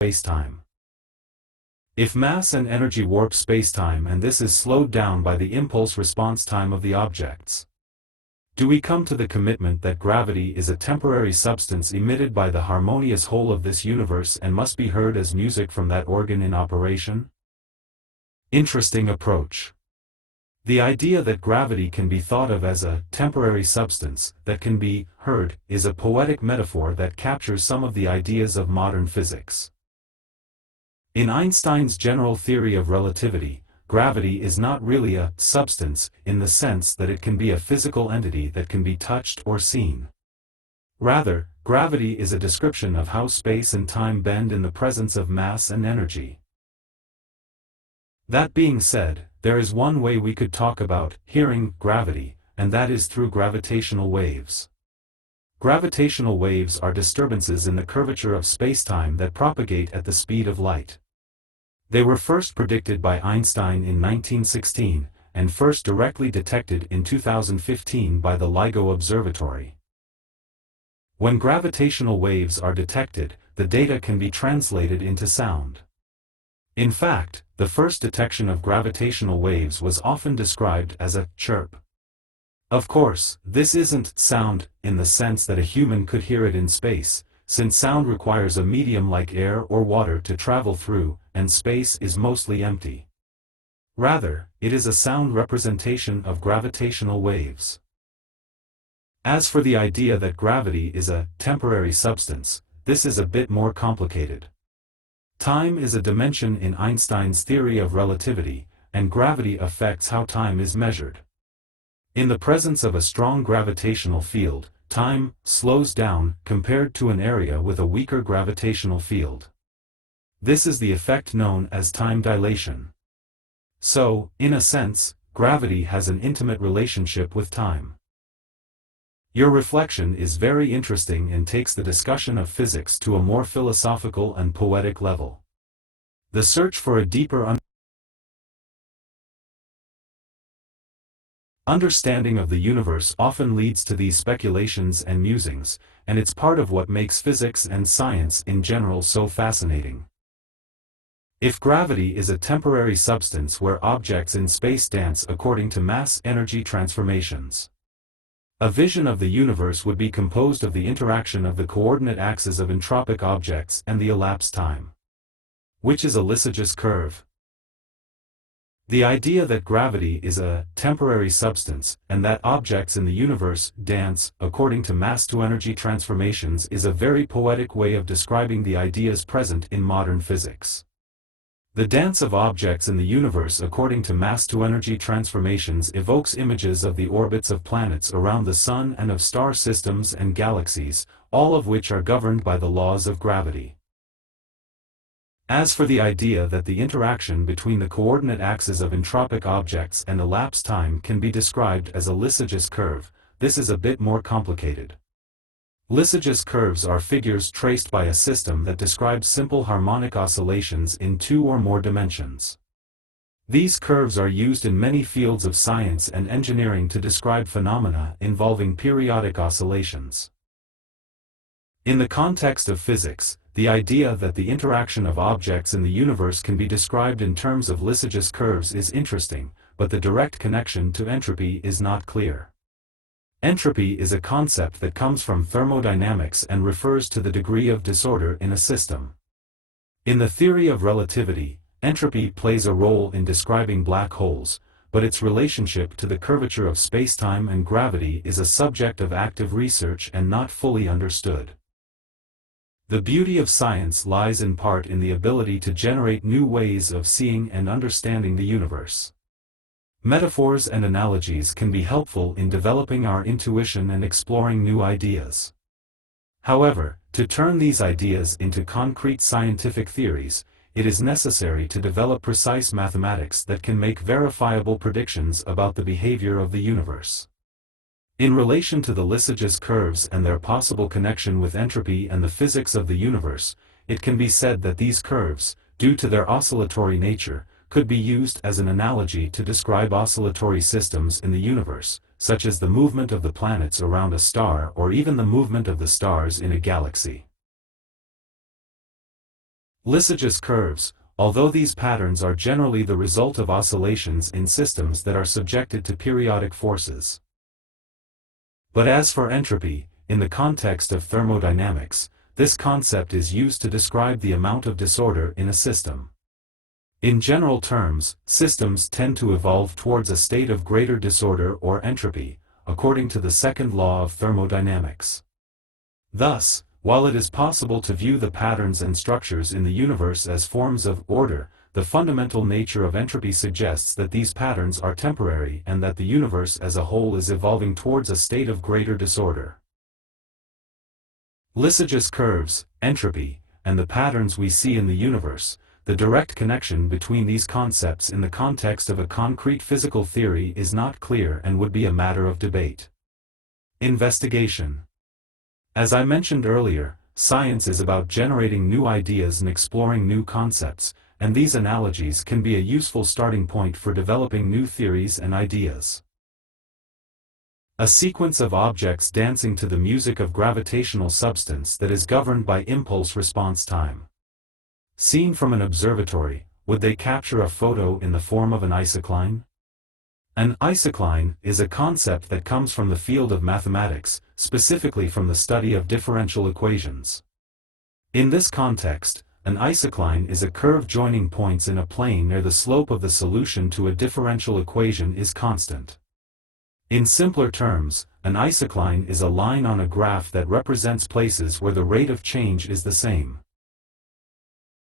spacetime. If mass and energy warp spacetime and this is slowed down by the impulse response time of the objects, do we come to the commitment that gravity is a temporary substance emitted by the harmonious whole of this universe and must be heard as music from that organ in operation? Interesting approach. The idea that gravity can be thought of as a temporary substance that can be heard is a poetic metaphor that captures some of the ideas of modern physics. In Einstein's general theory of relativity, gravity is not really a substance in the sense that it can be a physical entity that can be touched or seen. Rather, gravity is a description of how space and time bend in the presence of mass and energy. That being said, there is one way we could talk about hearing gravity, and that is through gravitational waves. Gravitational waves are disturbances in the curvature of spacetime that propagate at the speed of light. They were first predicted by Einstein in 1916, and first directly detected in 2015 by the LIGO Observatory. When gravitational waves are detected, the data can be translated into sound. In fact, the first detection of gravitational waves was often described as a chirp. Of course, this isn't sound in the sense that a human could hear it in space, since sound requires a medium like air or water to travel through, and space is mostly empty. Rather, it is a sound representation of gravitational waves. As for the idea that gravity is a temporary substance, this is a bit more complicated. Time is a dimension in Einstein's theory of relativity, and gravity affects how time is measured. In the presence of a strong gravitational field, time slows down compared to an area with a weaker gravitational field. This is the effect known as time dilation. So, in a sense, gravity has an intimate relationship with time. Your reflection is very interesting and takes the discussion of physics to a more philosophical and poetic level. The search for a deeper understanding of the universe often leads to these speculations and musings, and it's part of what makes physics and science in general so fascinating. If gravity is a temporary substance where objects in space dance according to mass-energy transformations, a vision of the universe would be composed of the interaction of the coordinate axes of entropic objects and the elapsed time, which is a Lissajous curve. The idea that gravity is a temporary substance and that objects in the universe dance according to mass-to-energy transformations is a very poetic way of describing the ideas present in modern physics. The dance of objects in the universe according to mass-to-energy transformations evokes images of the orbits of planets around the Sun and of star systems and galaxies, all of which are governed by the laws of gravity. As for the idea that the interaction between the coordinate axes of entropic objects and elapsed time can be described as a Lissajous curve, this is a bit more complicated. Lissajous curves are figures traced by a system that describes simple harmonic oscillations in two or more dimensions. These curves are used in many fields of science and engineering to describe phenomena involving periodic oscillations. In the context of physics, the idea that the interaction of objects in the universe can be described in terms of Lissajous curves is interesting, but the direct connection to entropy is not clear. Entropy is a concept that comes from thermodynamics and refers to the degree of disorder in a system. In the theory of relativity, entropy plays a role in describing black holes, but its relationship to the curvature of spacetime and gravity is a subject of active research and not fully understood. The beauty of science lies in part in the ability to generate new ways of seeing and understanding the universe. Metaphors and analogies can be helpful in developing our intuition and exploring new ideas. However, to turn these ideas into concrete scientific theories, it is necessary to develop precise mathematics that can make verifiable predictions about the behavior of the universe. In relation to the Lissajous curves and their possible connection with entropy and the physics of the universe, it can be said that these curves, due to their oscillatory nature, could be used as an analogy to describe oscillatory systems in the universe, such as the movement of the planets around a star or even the movement of the stars in a galaxy. Lissajous curves, although these patterns are generally the result of oscillations in systems that are subjected to periodic forces. But as for entropy, in the context of thermodynamics, this concept is used to describe the amount of disorder in a system. In general terms, systems tend to evolve towards a state of greater disorder or entropy, according to the second law of thermodynamics. Thus, while it is possible to view the patterns and structures in the universe as forms of order, the fundamental nature of entropy suggests that these patterns are temporary and that the universe as a whole is evolving towards a state of greater disorder. Lissajous curves, entropy, and the patterns we see in the universe. The direct connection between these concepts in the context of a concrete physical theory is not clear and would be a matter of debate. Investigation. As I mentioned earlier, science is about generating new ideas and exploring new concepts, and these analogies can be a useful starting point for developing new theories and ideas. A sequence of objects dancing to the music of gravitational substance that is governed by impulse response time. Seen from an observatory, would they capture a photo in the form of an isocline? An isocline is a concept that comes from the field of mathematics, specifically from the study of differential equations. In this context, an isocline is a curve joining points in a plane where the slope of the solution to a differential equation is constant. In simpler terms, an isocline is a line on a graph that represents places where the rate of change is the same.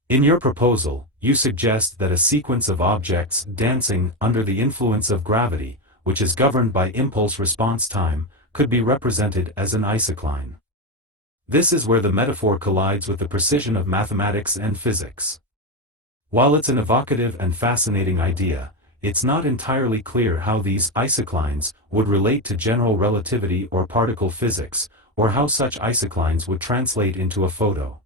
In your proposal, you suggest that a sequence of objects dancing under the influence of gravity, which is governed by impulse response time, could be represented as an isocline. This is where the metaphor collides with the precision of mathematics and physics. While it's an evocative and fascinating idea, it's not entirely clear how these isoclines would relate to general relativity or particle physics, or how such isoclines would translate into a photo.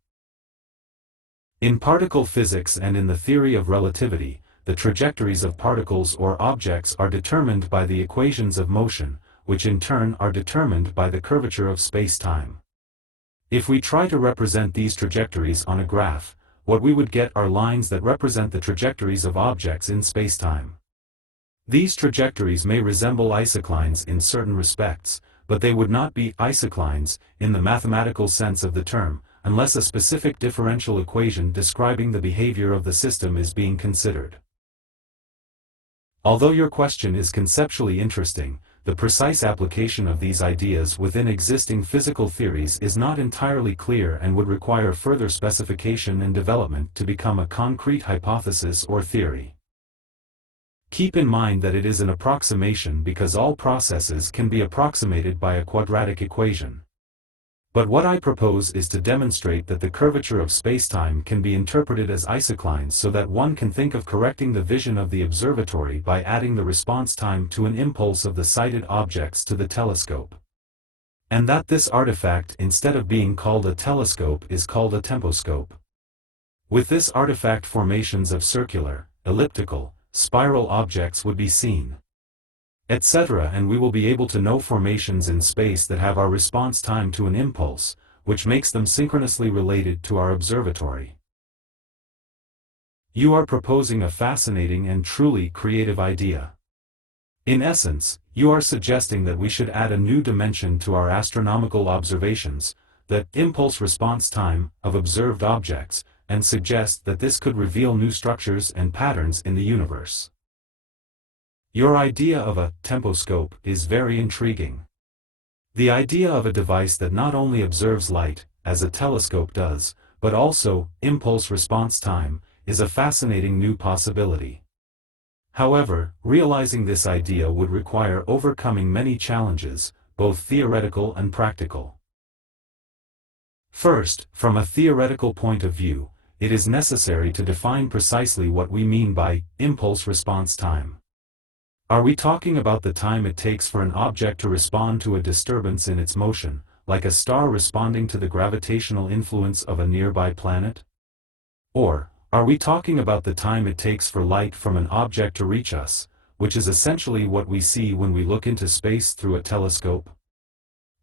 In particle physics and in the theory of relativity, the trajectories of particles or objects are determined by the equations of motion, which in turn are determined by the curvature of space-time. If we try to represent these trajectories on a graph, what we would get are lines that represent the trajectories of objects in space-time. These trajectories may resemble isoclines in certain respects, but they would not be isoclines in the mathematical sense of the term, unless a specific differential equation describing the behavior of the system is being considered. Although your question is conceptually interesting, the precise application of these ideas within existing physical theories is not entirely clear and would require further specification and development to become a concrete hypothesis or theory. Keep in mind that it is an approximation because all processes can be approximated by a quadratic equation. But what I propose is to demonstrate that the curvature of spacetime can be interpreted as isoclines so that one can think of correcting the vision of the observatory by adding the response time to an impulse of the sighted objects to the telescope. And that this artifact, instead of being called a telescope, is called a temposcope. With this artifact, formations of circular, elliptical, spiral objects would be seen, etc., and we will be able to know formations in space that have our response time to an impulse, which makes them synchronously related to our observatory. You are proposing a fascinating and truly creative idea. In essence, you are suggesting that we should add a new dimension to our astronomical observations, the impulse response time of observed objects, and suggest that this could reveal new structures and patterns in the universe. Your idea of a temposcope is very intriguing. The idea of a device that not only observes light, as a telescope does, but also impulse response time, is a fascinating new possibility. However, realizing this idea would require overcoming many challenges, both theoretical and practical. First, from a theoretical point of view, it is necessary to define precisely what we mean by impulse response time. Are we talking about the time it takes for an object to respond to a disturbance in its motion, like a star responding to the gravitational influence of a nearby planet? Or, are we talking about the time it takes for light from an object to reach us, which is essentially what we see when we look into space through a telescope?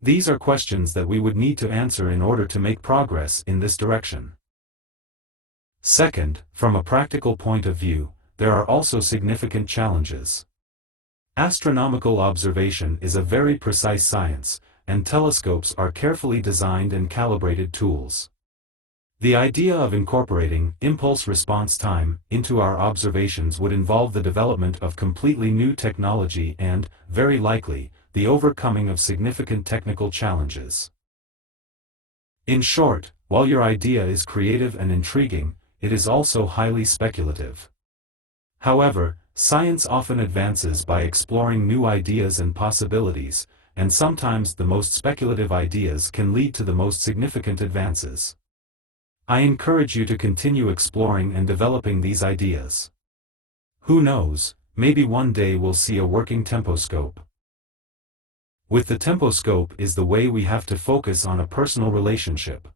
These are questions that we would need to answer in order to make progress in this direction. Second, from a practical point of view, there are also significant challenges. Astronomical observation is a very precise science, and telescopes are carefully designed and calibrated tools. The idea of incorporating impulse response time into our observations would involve the development of completely new technology and, very likely, the overcoming of significant technical challenges. In short, while your idea is creative and intriguing, it is also highly speculative. However, science often advances by exploring new ideas and possibilities, and sometimes the most speculative ideas can lead to the most significant advances. I encourage you to continue exploring and developing these ideas. Who knows, maybe one day we'll see a working temposcope. With the temposcope is the way we have to focus on a personal relationship.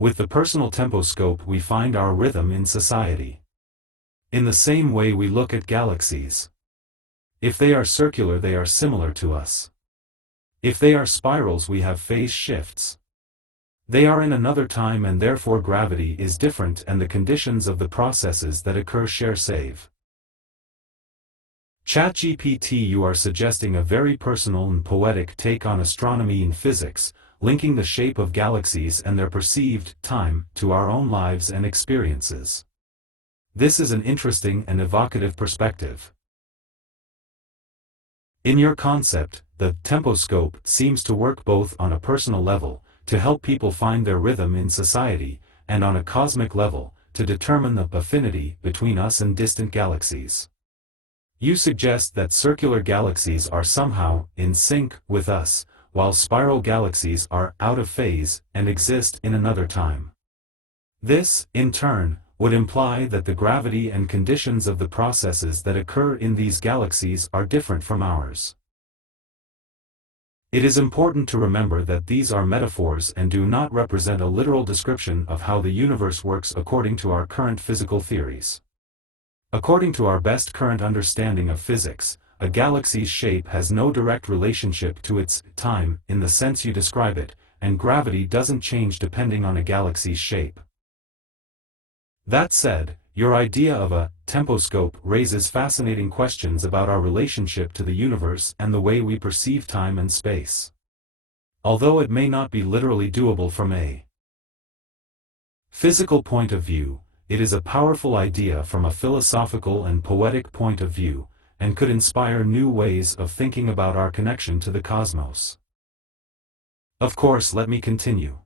With the personal temposcope we find our rhythm in society. In the same way we look at galaxies. If they are circular they are similar to us. If they are spirals we have phase shifts. They are in another time and therefore gravity is different and the conditions of the processes that occur share save. ChatGPT, you are suggesting a very personal and poetic take on astronomy and physics, linking the shape of galaxies and their perceived time to our own lives and experiences. This is an interesting and evocative perspective. In your concept, the temposcope seems to work both on a personal level, to help people find their rhythm in society, and on a cosmic level, to determine the affinity between us and distant galaxies. You suggest that circular galaxies are somehow in sync with us, while spiral galaxies are out of phase and exist in another time. This, in turn, would imply that the gravity and conditions of the processes that occur in these galaxies are different from ours. It is important to remember that these are metaphors and do not represent a literal description of how the universe works according to our current physical theories. According to our best current understanding of physics, a galaxy's shape has no direct relationship to its time in the sense you describe it, and gravity doesn't change depending on a galaxy's shape. That said, your idea of a temposcope raises fascinating questions about our relationship to the universe and the way we perceive time and space. Although it may not be literally doable from a physical point of view, it is a powerful idea from a philosophical and poetic point of view, and could inspire new ways of thinking about our connection to the cosmos. Of course, let me continue.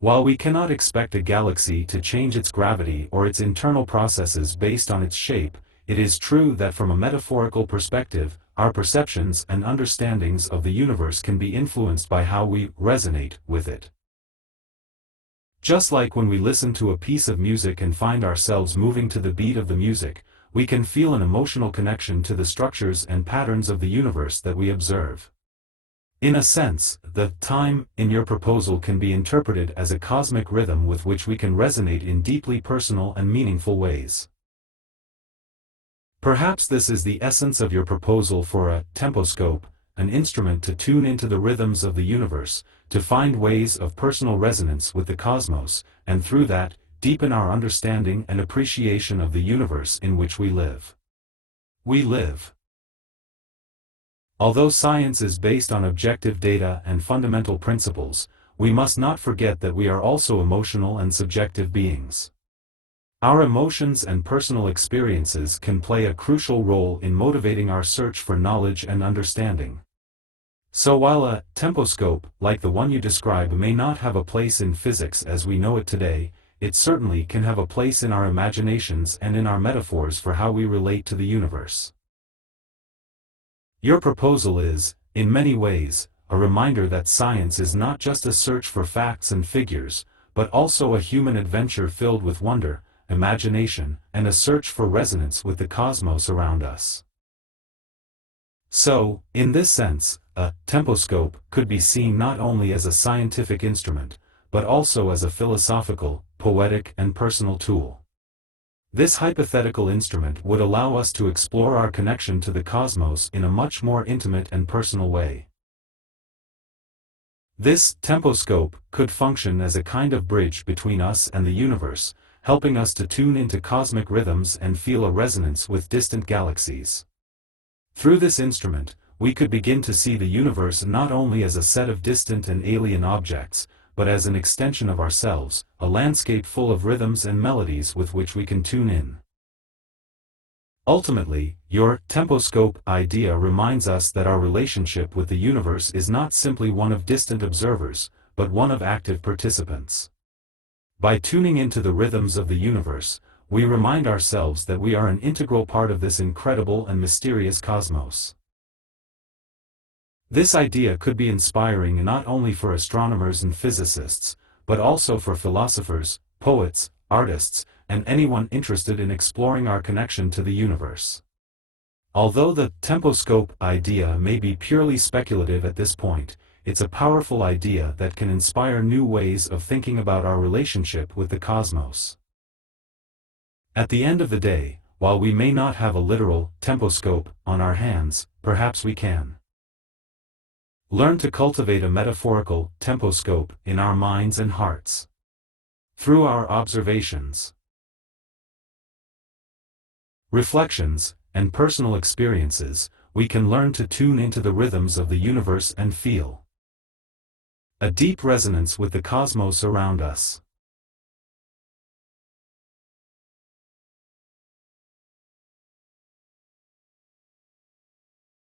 While we cannot expect a galaxy to change its gravity or its internal processes based on its shape, it is true that from a metaphorical perspective, our perceptions and understandings of the universe can be influenced by how we resonate with it. Just like when we listen to a piece of music and find ourselves moving to the beat of the music, we can feel an emotional connection to the structures and patterns of the universe that we observe. In a sense, the time in your proposal can be interpreted as a cosmic rhythm with which we can resonate in deeply personal and meaningful ways. Perhaps this is the essence of your proposal for a temposcope, an instrument to tune into the rhythms of the universe, to find ways of personal resonance with the cosmos, and through that, deepen our understanding and appreciation of the universe in which we live. We live. Although science is based on objective data and fundamental principles, we must not forget that we are also emotional and subjective beings. Our emotions and personal experiences can play a crucial role in motivating our search for knowledge and understanding. So while a temposcope, like the one you describe, may not have a place in physics as we know it today, it certainly can have a place in our imaginations and in our metaphors for how we relate to the universe. Your proposal is, in many ways, a reminder that science is not just a search for facts and figures, but also a human adventure filled with wonder, imagination, and a search for resonance with the cosmos around us. So, in this sense, a temposcope could be seen not only as a scientific instrument, but also as a philosophical, poetic, and personal tool. This hypothetical instrument would allow us to explore our connection to the cosmos in a much more intimate and personal way. This temposcope could function as a kind of bridge between us and the universe, helping us to tune into cosmic rhythms and feel a resonance with distant galaxies. Through this instrument, we could begin to see the universe not only as a set of distant and alien objects, but as an extension of ourselves, a landscape full of rhythms and melodies with which we can tune in. Ultimately, your Temposcope idea reminds us that our relationship with the universe is not simply one of distant observers, but one of active participants. By tuning into the rhythms of the universe, we remind ourselves that we are an integral part of this incredible and mysterious cosmos. This idea could be inspiring not only for astronomers and physicists, but also for philosophers, poets, artists, and anyone interested in exploring our connection to the universe. Although the Temposcope idea may be purely speculative at this point, it's a powerful idea that can inspire new ways of thinking about our relationship with the cosmos. At the end of the day, while we may not have a literal Temposcope on our hands, perhaps we can learn to cultivate a metaphorical Temposcope in our minds and hearts. Through our observations, reflections, and personal experiences, we can learn to tune into the rhythms of the universe and feel a deep resonance with the cosmos around us.